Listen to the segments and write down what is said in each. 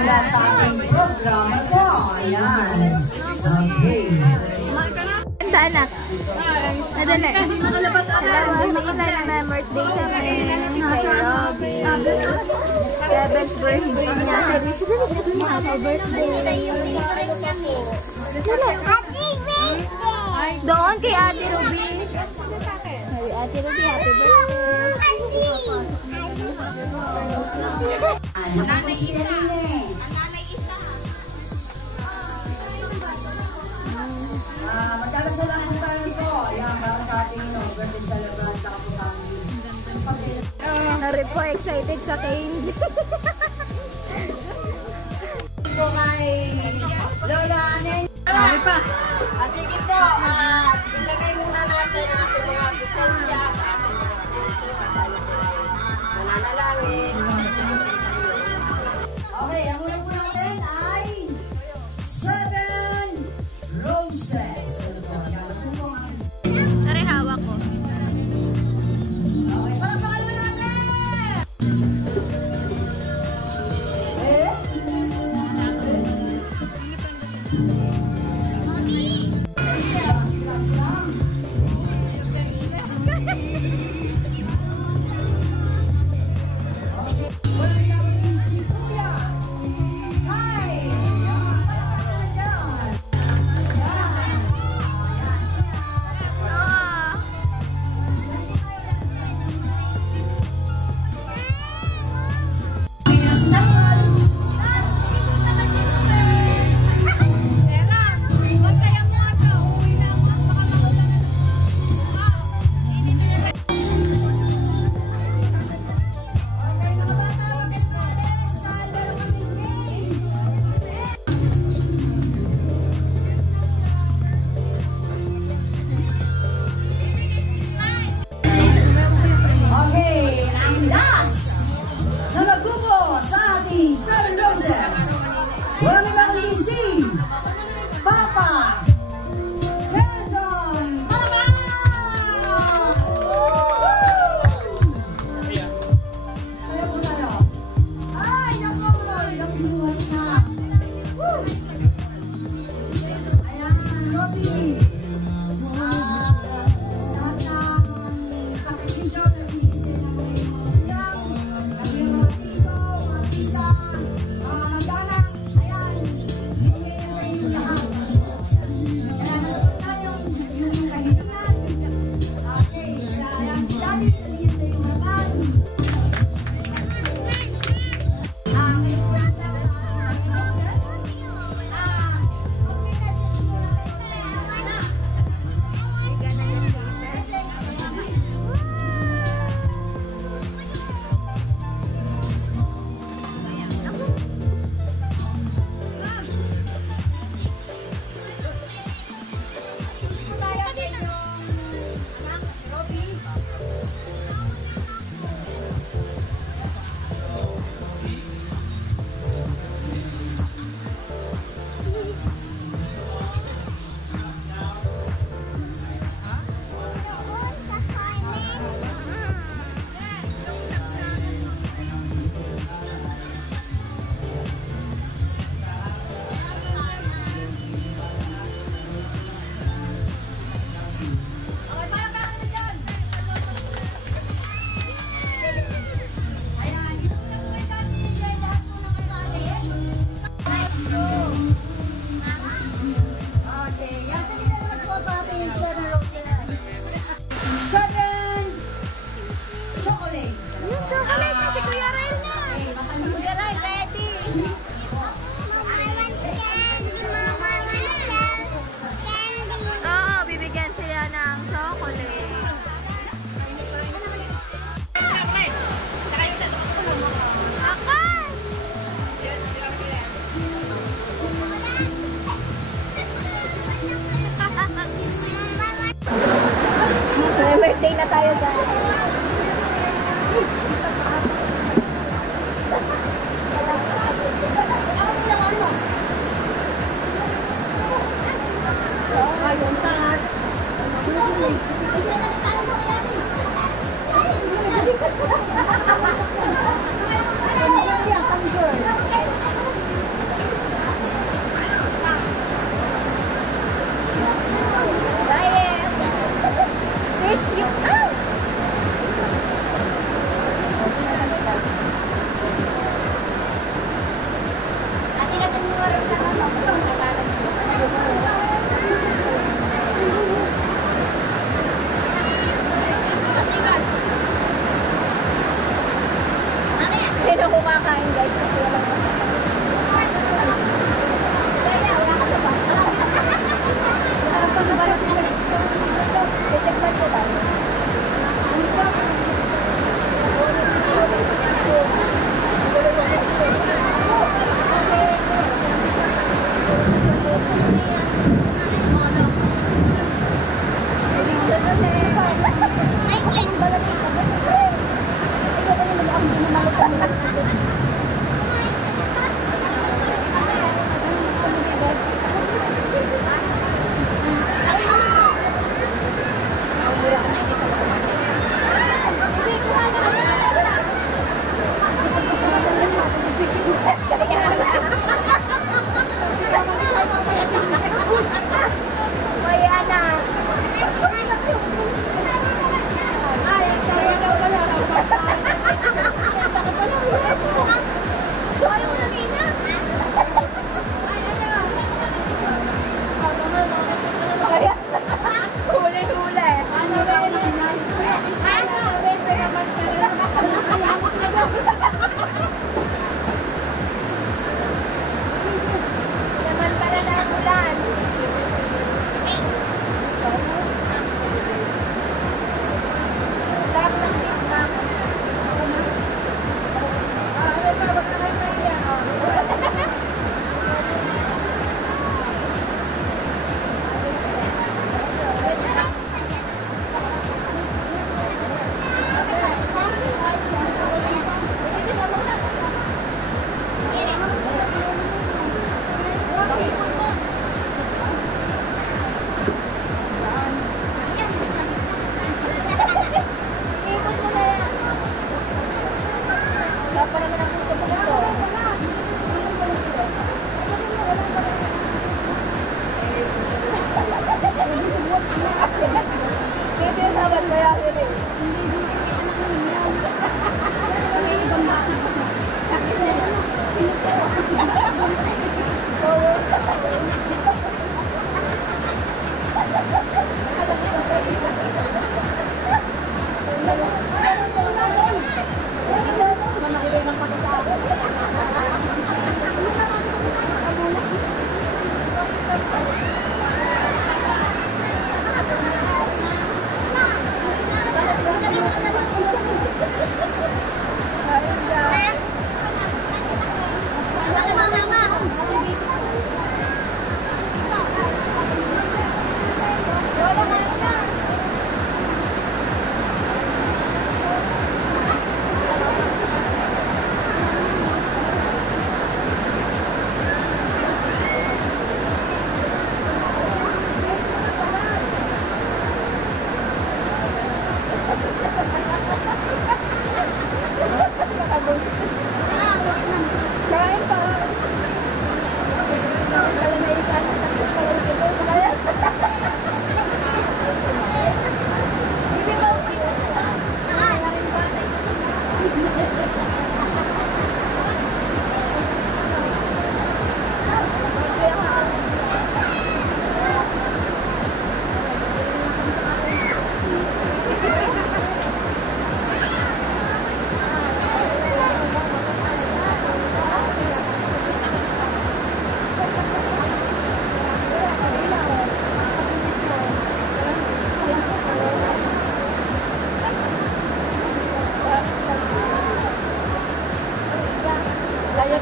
sila sa ating programa po. Ayan. Okay. Anak. Madali. Makita na birthday kami kay Robby. 7th birthday niya. Sabi siya, happy birthday. Doon kay Ate Ruby. Ate Ruby, happy birthday. Nanay isa. Magkakasalan po tayo po. Ayan, para sa ating birthday celebrant. Saka po sa amin. Nari po, excited sa candy. Ito kay Lola Anen. Marami pa. Sige po, ilagay muna natin ang ating mga bisensya. Mananalangin. Okay, ang una po natin ay 7 roses. Nari hawak ko. Okay, palakpakan mo natin!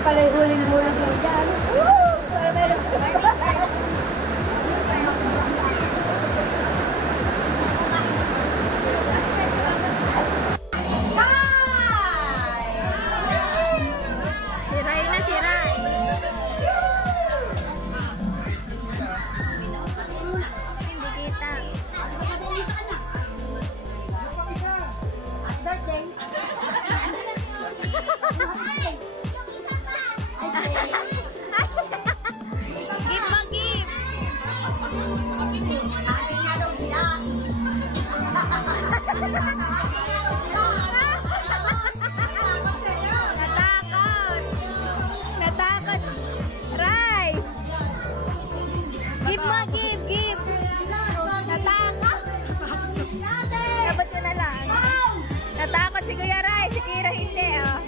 pala yung uling-uling yung dyan. Woo! Para meron ko. Siray na, siray. Hindi kita. Give mo, give. Natakot. Natakot. Ray. Give mo, give, give. Natakot. Dapat ko na lang. Natakot si Kuya Ray. Si Kira hindi, oh.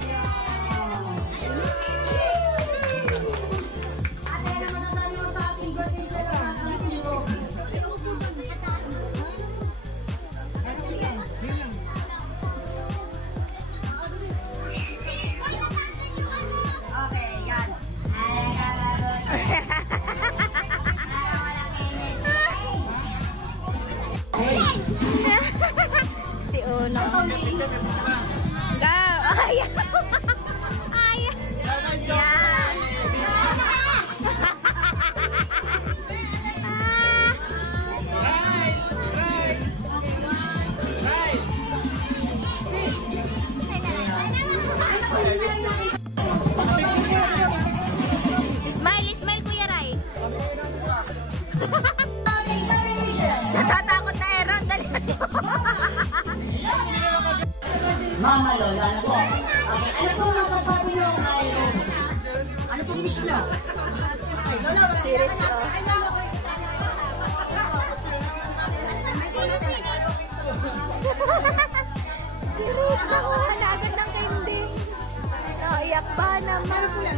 Si Uno. Go! Ayaw! Ayaw! Yan! Smile! Smile, Kuya Ray! Natatakot na Aaron! Dali mo! Mama Lola, ano po? Okay, ano po masasabi nyo kay Lola? Ano pong wish nyo? Okay, Lola, wala Serious, oh. Serious na ko. Hanagad ng candy. Naiyak ba naman? Ano po yan?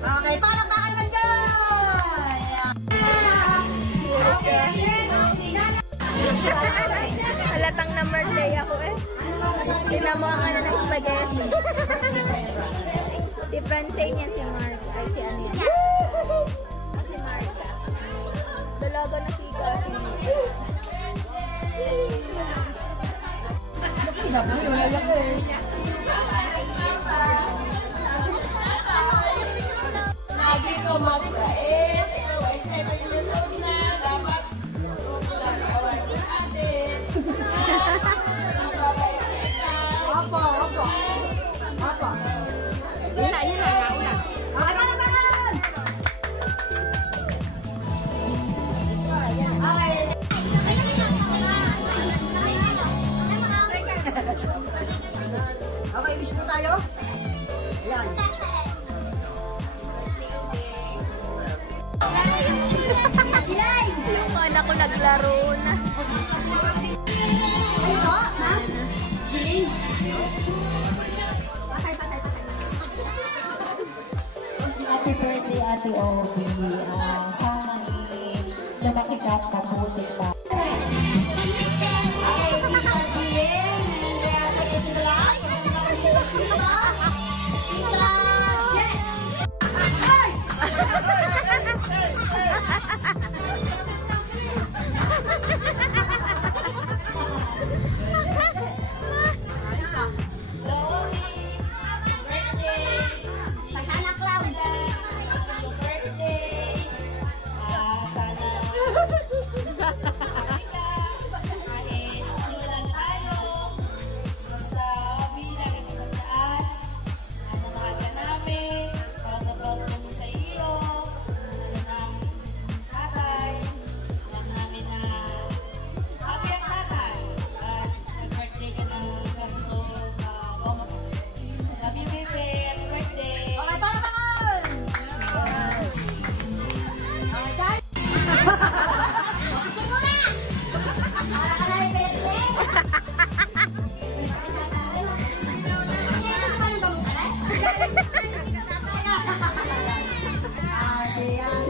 Okay, parang bakal na dyan! Okay, next, Halatang na birthday ako eh. Tinan mo ang ano ng spaghetti. Si Francine yan, si Mark. Ay, si ano yan? Si Marka. Dalaga na siga si Marka. Lagi ko magkait. Ikaw ay 7 years old na. Dapat lang away ni ate. Opo, opo. Opo. Yun na, nauna. Okay, parang bakal! Okay, wish po tayo? Yan. Yung anak ko naglaro na. Ano to, ma'am? Giling? Patay, patay, patay. Happy birthday, Ate Obi. Sana lumaki ka at mabuti ka. Okay, Tita Giling. And second to the last. Tita Jen. Ay! Pasana Cloud. Birthday! Sana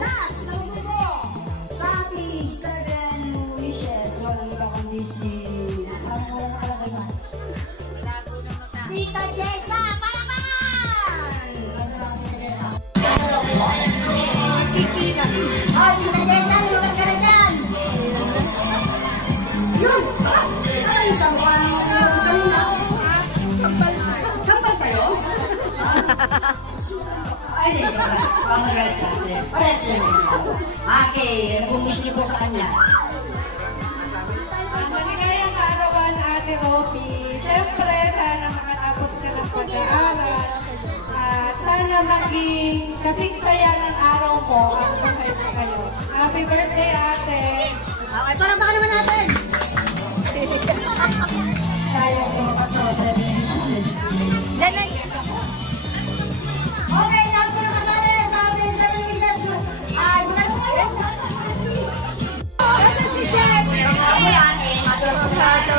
Last, number 4. Sabi, 7 wishes. Walang iba kundi si... Tita Jessa, palaman! Ay, Tita Jessa, lumas ka na dyan! Yun! Ay, isang buwan mo kanina. Kampal kayo? Ay, hindi. Pangagalit sa atin. Parehas lang yun. Okay, rumish niyo po sa kanya. Maligayang kaarawan, Ate Ropi. Siyempre, sana makatapos ka ng pag-aaral. At sana maging kasing saya ng araw mo ang buhay mo kayo. Happy birthday, Ate! Okay, para baka naman natin! Kaya ko makasawa sa Diyan na. okay, lahat ko na kasali sa ating 7 wishes. Ay, bukan mo kayo! Kasi si Jen. Ako yan, matros ko sa ato.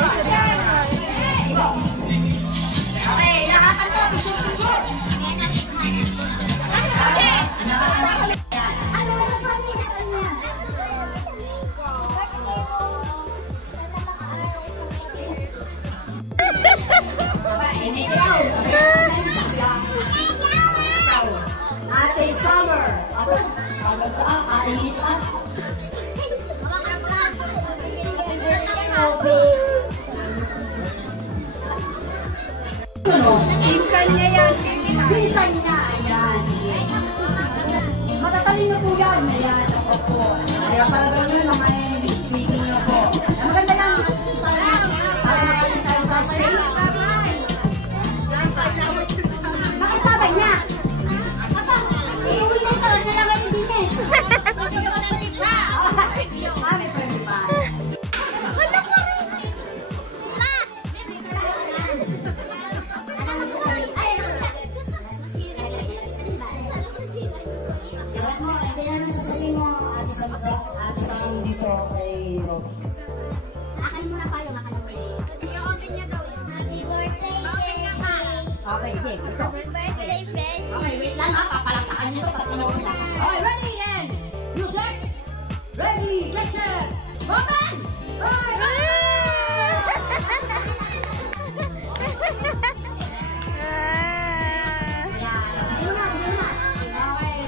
Okay, lahat to, picture. Ano masasabi mo sa kanya? Ini ikaw. Ate Summer. Pagandaan, kainitan. Pinsan niya yan. Minsan niya, ayan. Matatalino po yan. Ayan, ako po. Kaya para gano'n, mga speaking na po. Maganda lang, para makalit tayo sa stage. Bakit babay niya? Iuwi na ito, nalaman hindi niya eh. May pwede pa. Dapat mo, hindi na nang sasabihin mo, ate sa dito kay Roby. Akin muna tayo, Happy birthday, Jessie! Okay, okay. Ito. Happy birthday, Fresh! Okay, wait lang ha. Papalakpakan nito pag tinawin na. Okay, ready and music! Ready, get set! Open! Okay,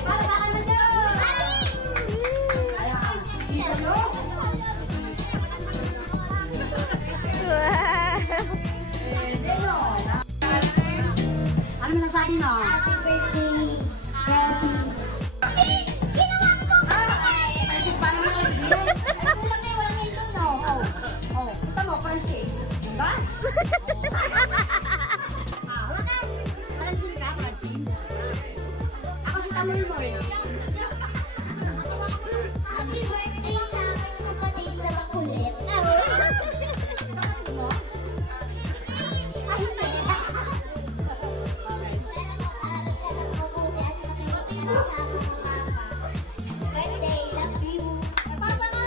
palakpakan mo dyan! Ayan, dito no? Dino, ano masasabi mo? Happy birthday, Robbie! Ginawa ko po! Francis, paano mo nag-gilid? Ay, kulang na yung walang nandun, no? Oh, punta mo, Francis. Diba? Hawakan. Francis ka, Francis? Ako si Tamoy mo eh. Happy birthday sa aking kapatid na makulit! Kapatid mo? Ay, hindi! Pero mag-aaral ka ng mabuti at makinig ka sa mga mama. Birthday, love you! Paano ba nga?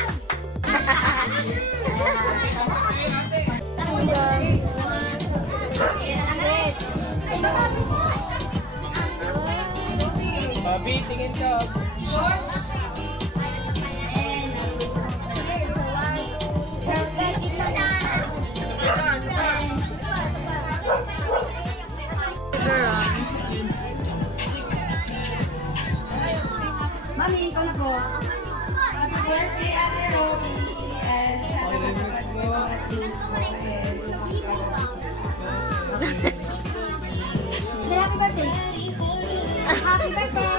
Bobby, tingin ka. Shorts. And perfect. Mami, ikaw na po. Happy birthday, Ate Ropi! And sana makapag mo at least mo and Say happy birthday. Happy birthday.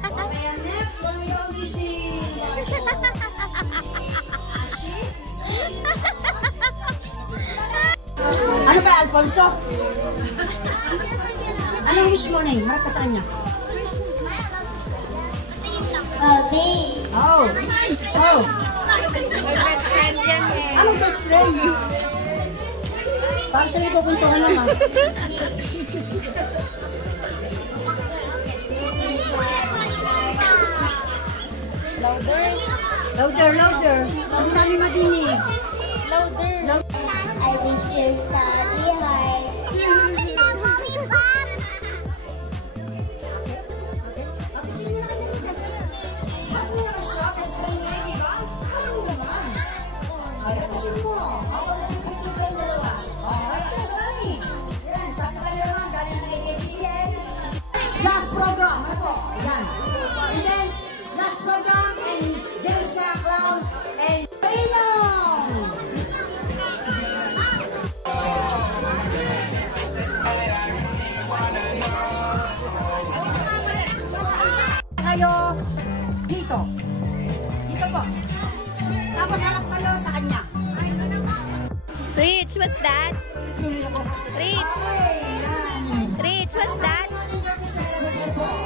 Okay, and next, one we only see. Ano ba, Alfonso? Anong wish mo na yun? Marap ka saan niya? Robbie! Oh! Oh! Anong best friend? Para sa'yo pupuntuhan lang ha. Louder, louder. Hindi namin madinig. Louder. I wish you study hard. Last program. Ano po? Ayan. And then, last program and there's a clown and Painom! Kayo dito. Dito po. Tapos harap kayo sa kanya. Rich, what's that? Rich. Rich, what's that?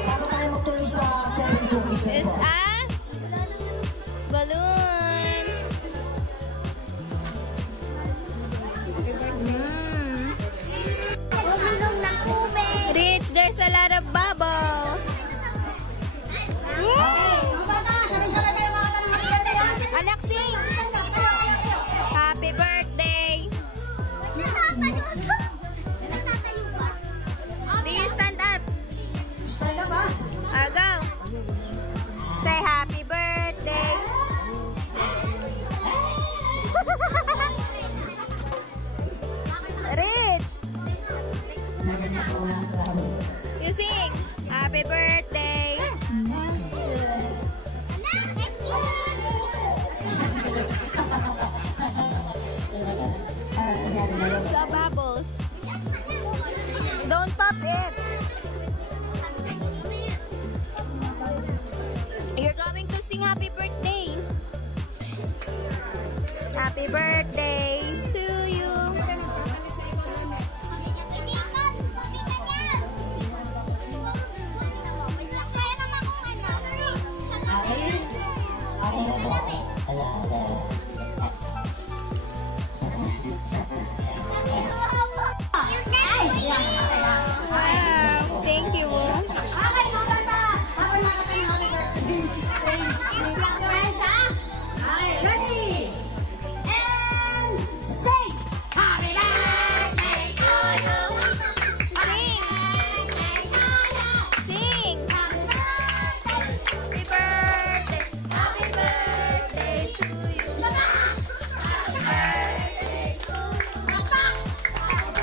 Bago tayo magtuloy sa 7 It's a balloon. Rich, there's a lot of bubbles. Anak, sing. Happy birthday. Do you stand up? Stand up, ha? Go. Say happy birthday. Rich. You sing. Happy birthday. The bubbles. Don't pop it. You're going to sing happy birthday. Happy birthday to you. Wow, thank you. Okay, mga bata. Ako na ka tayo. Okay, ready? And sing! Happy birthday to you! Sing. Sing. Happy birthday. Happy birthday to you. Happy birthday to you.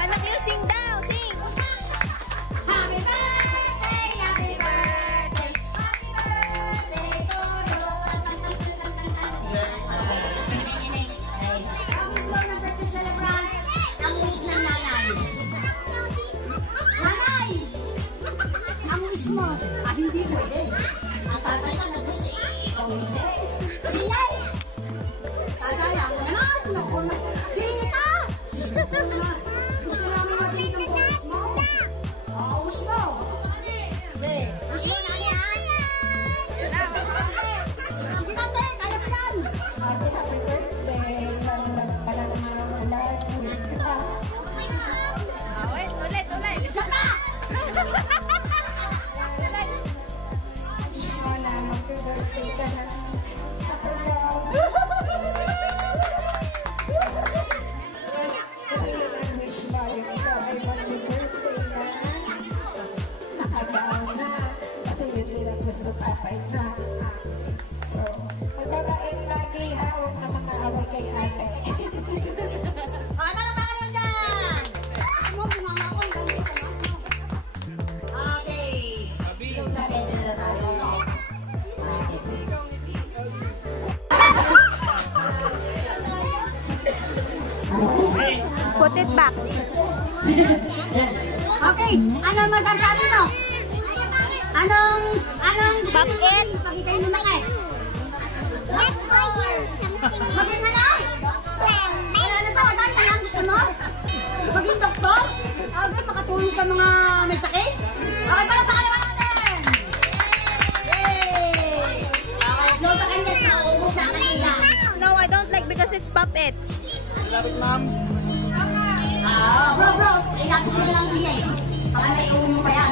Anak, you sing daw. Sing. Happy birthday! Happy birthday! Happy birthday to you! Ang floor ng birthday celebrant, ang wish ng nanay. Nanay! Ang wish mo, hindi pwede. Ang tatay ka nag-wish eh, ikaw hindi. Dinay! Tatay, ako naman! Naku na! Dingin ka! Gusto namin maging ang boses mo. Wish mo! Wish mo na yan! Sige natin, kaya ko yan! Wait, ulit. Isa pa! Palakpakan lang dyan! Ano, bumanga ko, hindi ko sa mga. Okay. Put it back. Okay, ano masasabi mo? Anong Bakit? Pakita mo na kayo. Maging ano? Wala na to, dahil na lang gusto mo? Maging doktor? Okay, makatulong sa mga may sakit? Okay, palakpakan naman natin! Yay! Okay, blow pa kanya na, ubus na kanila. No, I don't like because it's puppet. Bro, ilapit mo na lang niya eh. Baka naiuwi mo pa yan.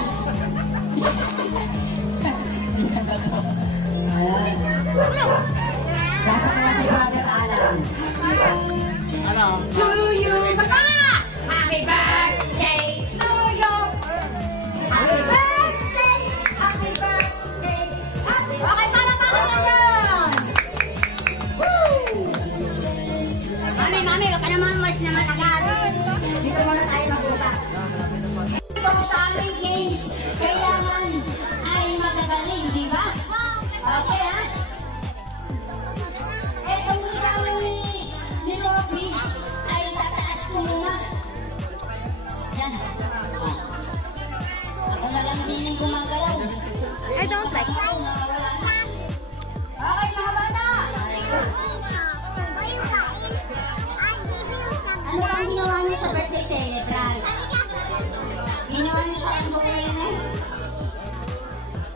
Nasa kaya si Father Alan. To you. Saka! Happy birthday to you. Happy birthday. Happy birthday. Okay, para na yan. Mami, wag ka naman mas na matagal. Dito muna tayo mag-usap. Ito sa aming games, kailangan ay magagaling, di ba? Okay, ha? Etong gawin ni Robby ay tataas ko muna. Yan. Ako na lang din yung gumagalaw. I don't like it. Okay, mga bata. Ano ang ginawa niyo sa birthday celebrant? Ginawa niyo sa buhay na eh.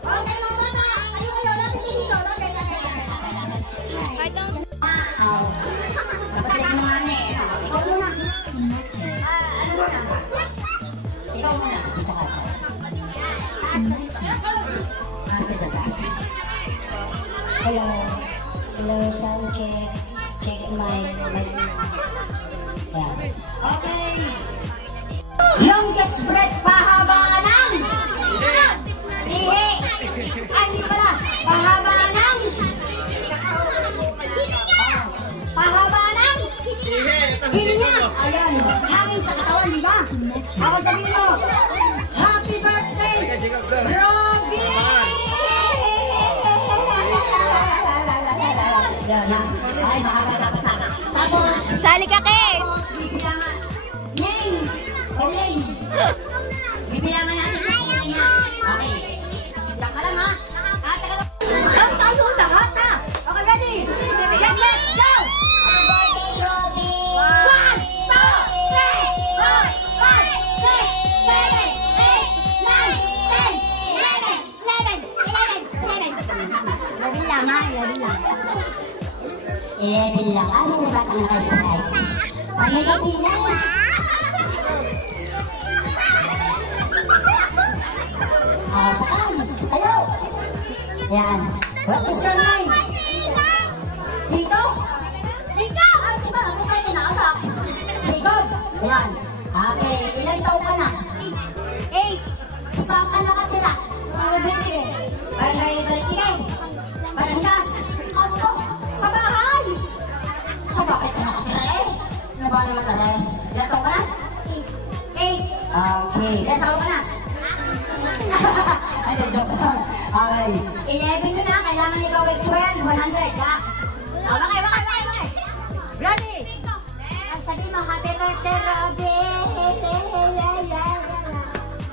Okay, mga bata. Ayun, Lola. Dito, Lola. I don't. Kapatid mo mami. Ikaw muna. Ano muna? Ikaw muna. Dito ka. Taas ka dito. Taas ka dito. Taas. Hello. Hello, sound check. Check my. Yeah. Okay. Longest breath pahaba ng ihi. Ay, hindi pala. Pahaba ng hininga. Ayan. Hangin sa katawan, di ba? Ako sabihin mo, happy birthday, Robby! Ay, makakatapat. Tapos, Sali ka, Ke! tapos, bibilangan. Neng! Pauline! Bibilangan natin sa kulay niya. Okay. Bibilang ka lang, ha? Ang tayo lahat, ha? Okay, ready? Get set, go! 1, 2, 3, 4, 5, 6, 7, 8, 9, 10, 11, 11 lang, ha? 11 lang. 11 lang. Ano na ba ang nakasakay? May kapilan. Saan? Ayaw. Yan. What is your name? Dito? Jacob! Ay, diba? Ano kayo kinakatak? Jacob! Ayan. Okay, ilan taon ka na? 8. Saan ka nakatira? Barangay Balitigay. Barangas. Ano? Sa bahay. Sa bakit ka nakatira eh? Ano ba naman na rin? Ilan taon ka na? 8. Okay. Ilan taon ka na? Ay, joke lang. Okay. 11 na, kailangan ikaw ay 12, 100, ha? Okay. Ready? Ang sabi mo, happy birthday, Robby!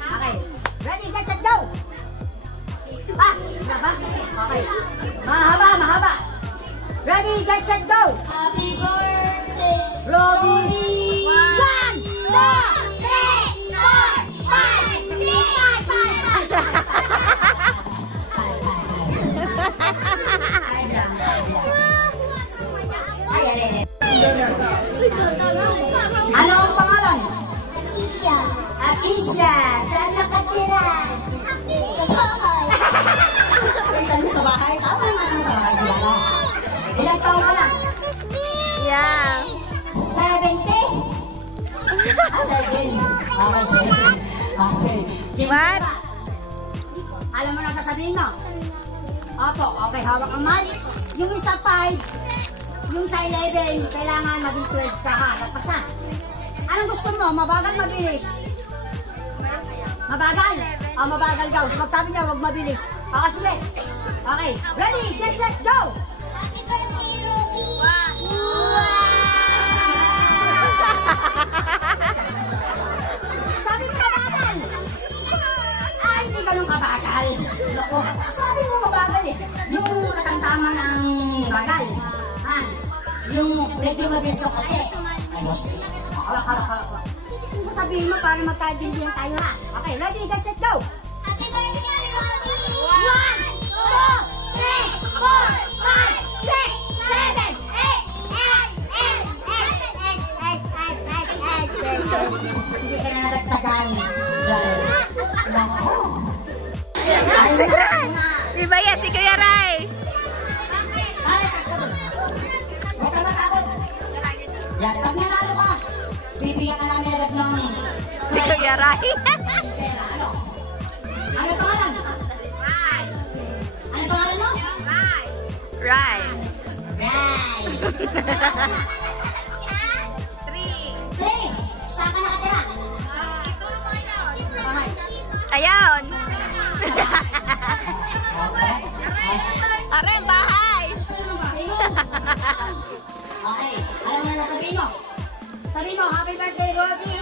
Okay. Ready, get set, go! Ba? Okay. Mahaba. Ready, get set, go! Happy birthday, Robby! 1, 2, 3, 4, 5, 6, 5, 5. Ano ang pangalan? Isha. Atisha! Saan nakatira? Saan sa bahay? Tama naman sa bahay, di ba? Ilang taon ka na? Yeah. 70? 7. Okay, 7. Okay. What? Alam mo na sasabihin mo? Opo, okay, hawak ang mic. Yung isa 5, yung sa 11, kailangan maging 12 ka ha. Lapasa. Anong gusto mo? Mabagal, mabilis? Mabagal? Mabagal daw. Magsabi niya, huwag mabilis. Okay, sige. Okay, ready, get set, go! Happy birthday, Robby. Sabi mo mabagal. Ay, hindi ganun kabagal. Loko. Sabi mo mabagal eh. Yung katantama ng bagal. Ha? Yung medyo mabilis yung kape. Ay, boss. Hala. Sabihin mo para magkaintindihan tayo ha. Okay, ready, get set, go! Happy birthday, Robby. 1, 2, 3, 4, 5, 6, 7, 8, 8. Hindi ka na nagtagal. Nako. Iba yan, si Kuya Ray. Ay, kasunod. Yan, pag nanalo ka, bibigyan ka namin agad ng Si Kuya Rai. pera. Ano? Ano pangalan? Ano pangalan mo? Rai. Rai. 3. Saan ka nakatira? Bahay. Ayaw. Are, bahay. Okay, alam mo na sabihin mo. Sabihin mo, happy birthday, Robbie!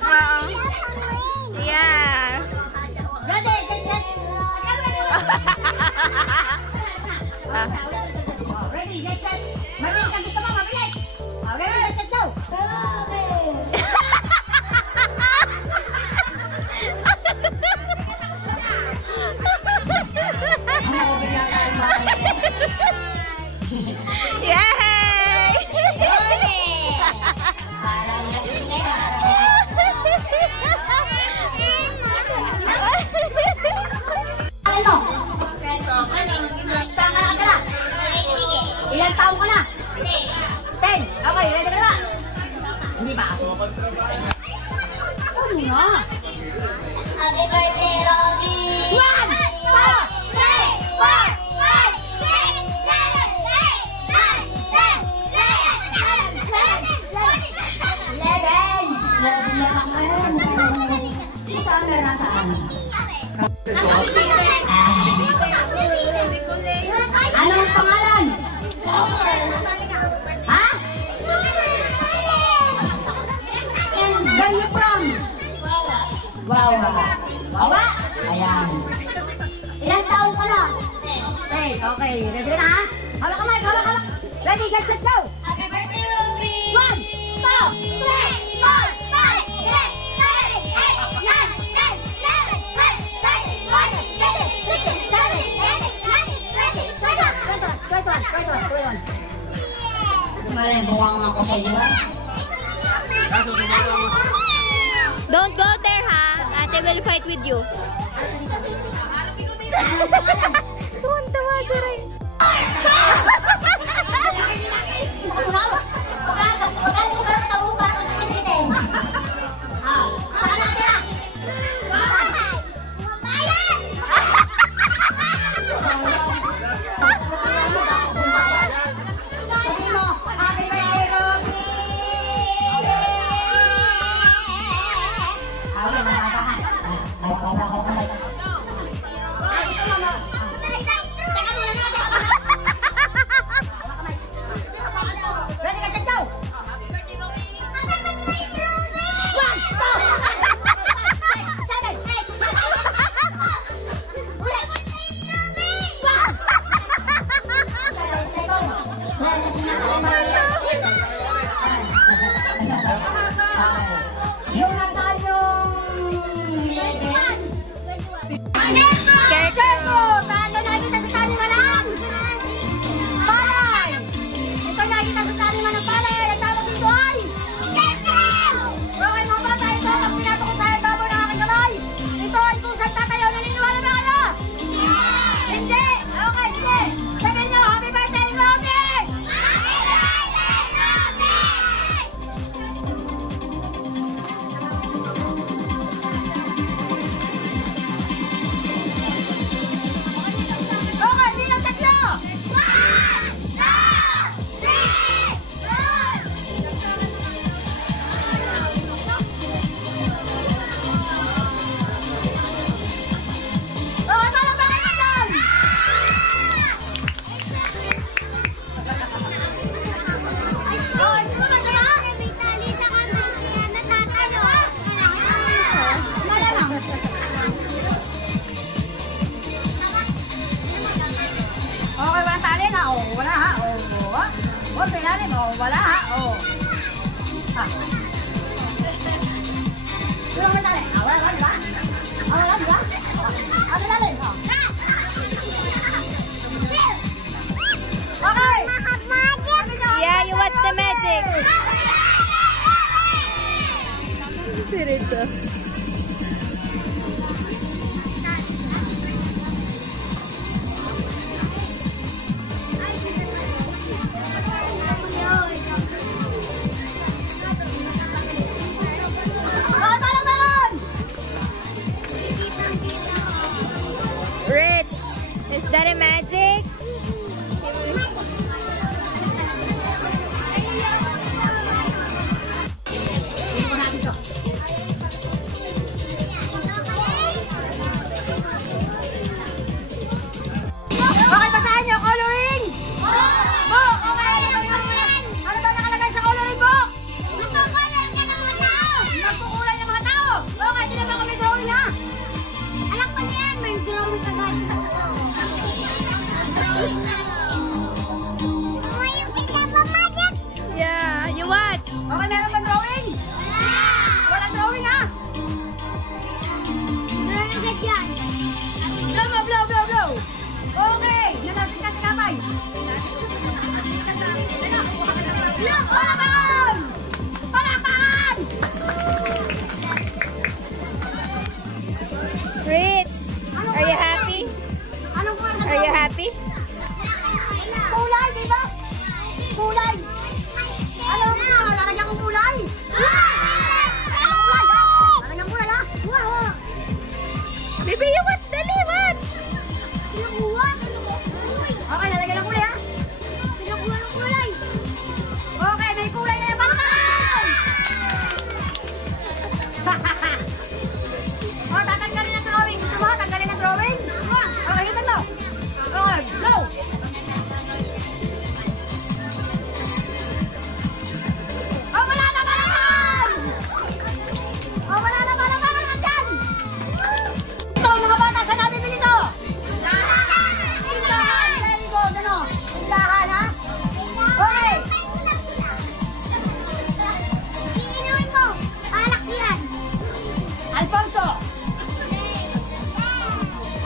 Oo. Yeah. Ready, get set! Ready, get set! Mabilis ang gusto mo, mabilis! Ready, get set, go! Yay! Parang lasing na yan. Ano? Saan ka nakatira? Ilang taon ka na? 10. Okay, ready ka na ba? Hindi ba kasi? Ano nga? Happy birthday, Robbie! 1, 2, 3, 4, 5, 6, 7, 8, 9, 10, 11. Si Summer nasaan? Anong pangalan? Ha? And where you from? Wawa. Wawa? Ayan. Ilang taon ka na? Okay. Ready na ha? Hawak ka, Mike. Hawak. Ready, get set, go! Happy birthday, Robbie! 1, 2, 3, 4, 5, 6, 7, 8, 9, 10, 11, 12, 13, 14, 15, 16, 17, 18, 19, 20, 21. Maling buwang ako sa iyo. Don't go there, ha? Ate will fight with you. Tuwan-tawa si Rai. Saan natira? Sabihin mo, happy birthday, Robbie! Okay, matabahan. Ay, gusto mo mo. Ready, get set, go! 1, 2, 3, 4, 5, 6, 7, 8, 9, 10, 11. Yung nasa yung 11. Scarecrow! Saan ka nakikita sa taniman ng palay? Ito nakikita sa taniman ng palay. Ang tawag dito ay Scarecrow! Okay mga bata, ito pag pinato ko sa ibabaw ng aking kamay. Ito ay kung saan tatayo. Naniniwala ba kayo? Hindi! Okay, sige. Sabihin nyo, happy birthday, Robbie! Happy birthday, Robbie! Okay, bilang tatlo! 1, 2, 3, 4! Okay, parang ba kayo doon? Okay, walang tali na. Oh, wala ha. Oh, oh, pinali mo. Wala ha. Oh. Ah. Wala may tali. Ah, wala, di ba? Ah, wala, di ba? Ah, tali. Oh. Okay. Yeah, you watch the magic. Sirito. kulay! Palakpakan! Palakpakan! Rich, are you happy? Anong kulay na Are you happy? kulay, di ba? Kulay! Ano ang kulay? Lalagyan kong kulay! Lalagyan kulay, ha? Baby, you watch, dali, watch! Okay, lalagyan ng kulay, ha? Okay, may kulay na yung palakpakan! O, tatanggalin ang drawing. Gusto mo? Tanggalin ang drawing? Okay, hitan mo. Okay, go! Oh, wala na palakpakan! Oh, wala na palakpakan! Nandyan! Ito, mga bata, saan natin bili ito? Tindahan! Very good, ano? Tindahan, ha? Okay! Alfonso!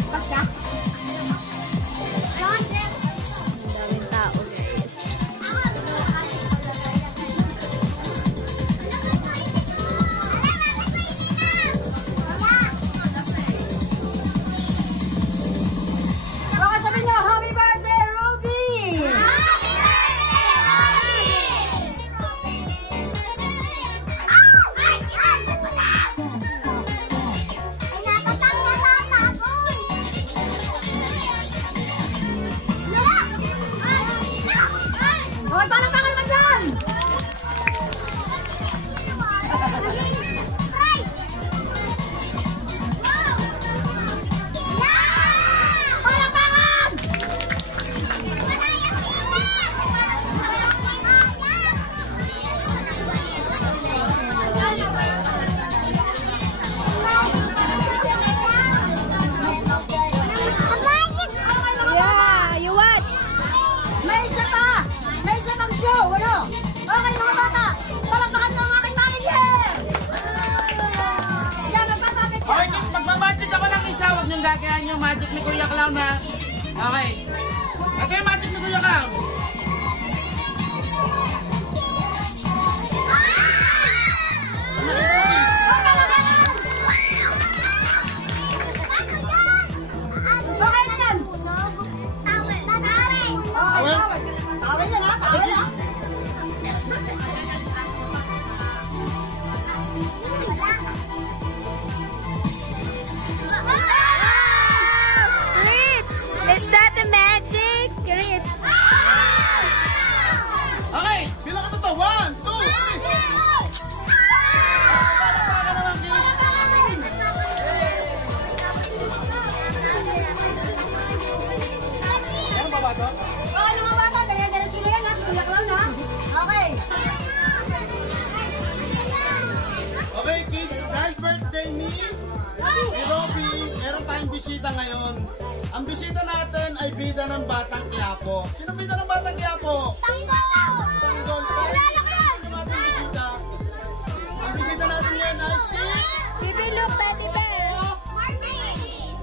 Basta? Daming tao, guys. Okay, sabihin nyo, happy birthday, Ruby! Okay, palakpakan naman dyan! Palakpakan! Yeah, you watch. May isa pa! May isa pang show, ano? Okay, mga bata! Palakpakan mo ang aking manager! Yan, magpapapit siya! Okay, kids, magbabudget ako ng isa. Huwag niyong gagayan yung magic ni Kuya Clown, ha? Okay. Ito yung magic ni Kuya Clown. Okay na yan! Okay, tawad. Tawad yan, ha? Tawad, ha? Rich, is that the magic? Rich. Okay, bilang ka to. 1, 2, 3. Palakpakan naman, kids. Ano ba ba to? Okay, mga bata, dahil-dahil yan, ha? Si Kuya Clown, ha? Okay. Okay, kids, dahil birthday ni Robby, meron tayong bisita ngayon. Ang bisita natin ay bida ng Batang Quiapo. Sino bida ng Batang Quiapo? Tanggol. Bisita. Ang bisita natin ngayon ay si Baby, look, Teddy Bear.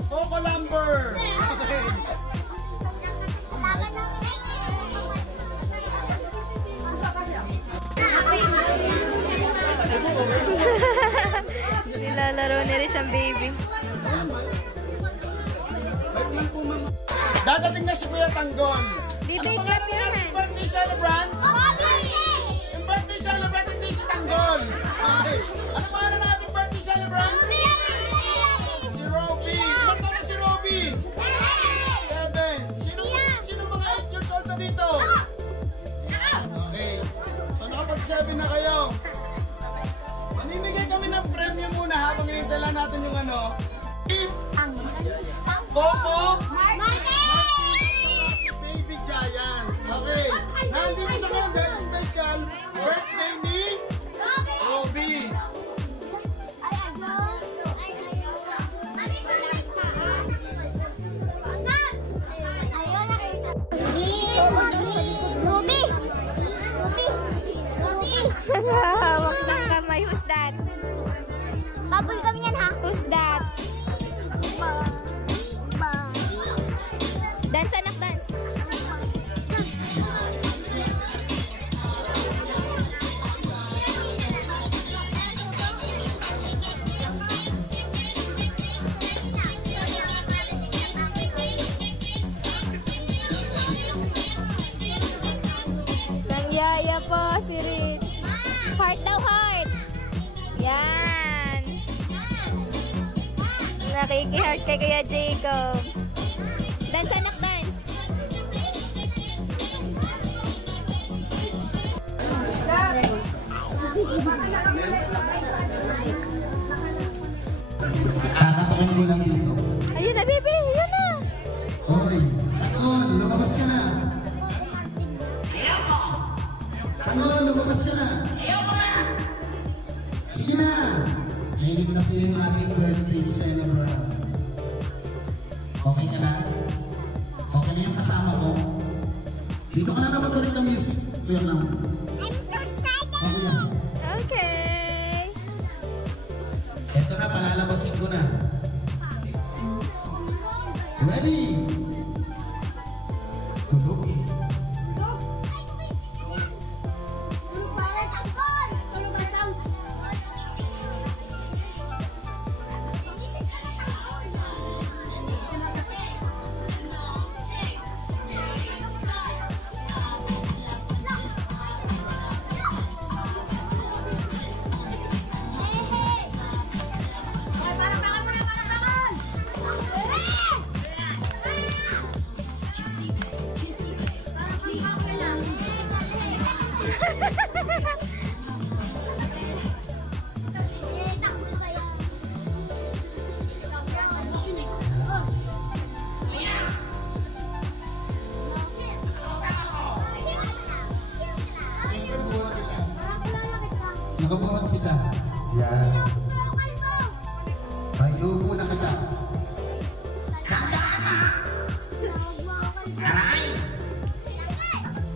Coco Lumber. Okay. Nilalaro ni Rich ang baby. Dadating na si Kuya Tanggol. Baby, Ano clap pangalan your ng hands. birthday celebrant? Yung birthday celebrant hindi si Tanggol. Okay. Ano pangalan ng ating birthday celebrant? Si Robby. Ilan taon na si Robby? 7. Sino mga 8 years old na dito? Okay. So nakapag-7 na kayo. Mamimigay kami ng premyo muna habang hinihintay lang natin yung ano. Coco. Baby Giant. Okay. Nandito sa ngayon dahil special birthday ni Robby. Hawak ng kamay. Who's that? Bubble gum yan, ha? Who's that? Dance, anak, dance. Nagyaya po si Rich. Heart daw, heart. Yan. Nakiki-heart kay Kuya Jacob. Dance, anak, dance. Kakatakin ko lang dito. Ayun na, baby. Ayun na. Okay. Tanggol, lumabas ka na. Tanggol, lumabas ka na. Sige na. Nainip na sa'yo yung ating birthday celebrant. Okay ka na? Okay na yung kasama ko? Dito ka na naman ulit ng music. Kuya lang. Okay yan. Okay. Eto na, palalabasin ko na. Ready? Tulog eh. Nakabuhat kita. Yan. May upo na kita.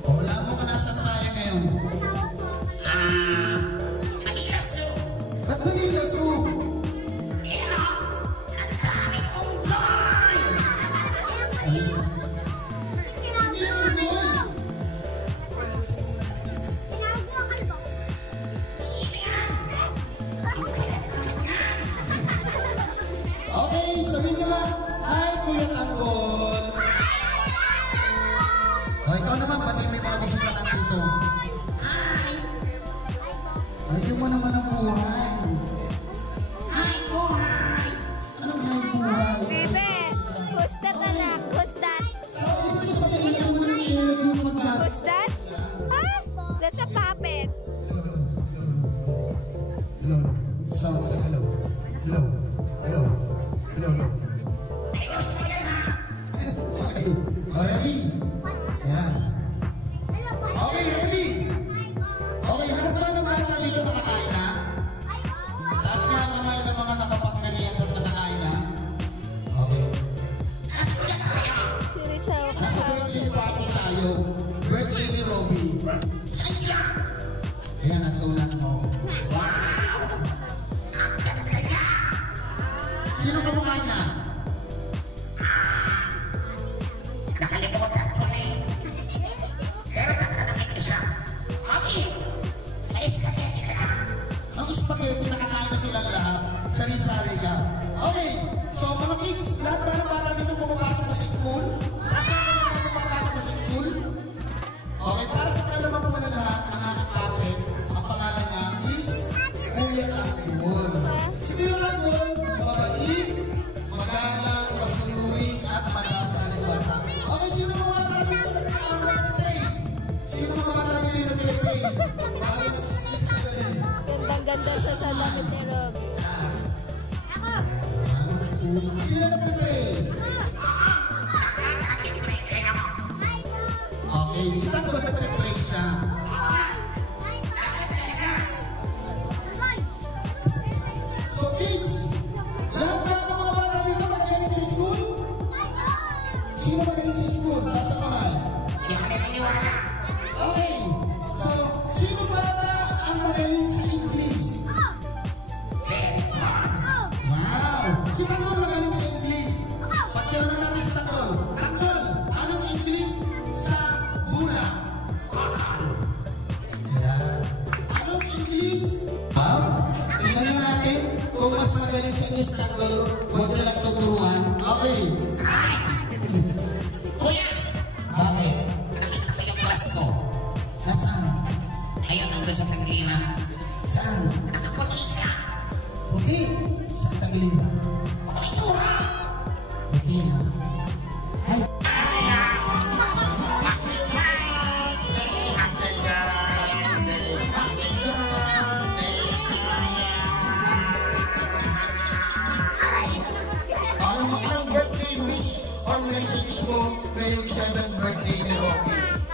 O, wala mo ka nasan tayo ngayon. Ba't manilaso? Okay, sabihin nyo ba? Hi, Kuya Tanggol. O, ikaw naman, pati may mga bisita nandito. Hi! Ay, mo naman ang buhay. Hi, buhay! Anong hi, buhay? Bebe, who's that, anak? Who's that? Sabihin mo ng ilag yung mag-bat. Who's that? Huh? That's a puppet. Hello. Sound check, hello. Hello. Hello. Hello. Okay. Ready? Yan. Okay, ready? Okay, lahat ba ng mga dito nakakain na? Taas nga ang kamay ng mga nakapag-merienda at nakakain na? Okay. Si Richard. Nasa birthday party tayo. Birthday ni Robbie. Ayan, nasulat mo. Sino ka mukha niya? Nakalimutan ko na eh. Pero tatanungin isa. Mami, may spaghetti ka na. Ang spaghetti, nakakain na silang lahat. Sari-sari ka. Okay, so mga kids, lahat ba ng bata dito pumapasok na sa school? Kasi ano pumapasok na sa school? Okay, para sa kalamang mo na lahat, ang aking ate, ang pangalan niya is Kuya Tanggol. Si Kuya Tanggol, mabait, magalang, masunurin, at malasaling bata. Okay, sino mga bata dito nag-pray? Sino mga bata dito nag-pray? Bago nag-isip sa gabi. Gandang-ganda siya sa lamit ni Robby. Sino nag-pray? Okay, si Tanggol nag-pray siya. So kids, lahat ba ng mga bata dito magaling sa school? Sino magaling sa school? Taas ang kamay. Okay, so sino bata ang magaling sa English? Wow! Si Tanggol magaling sa English. Pagkailan natin si Tanggol. Tanggol, anong English sa mula? Ayan. Anong English? Tingnan natin kung mas magaling sa English Tanggol, huwag na lang tuturuan. Okay. Kuya! Bakit? Nakita ko yung class ko. Nasaan? doon sa Tagiliwa. Saan? Nakaputi siya. Puti? Sa Tagiliwa. Pakitura. Puti ha. Ay. Ang birthday wish or message mo ngayong 7th birthday ni Rocky?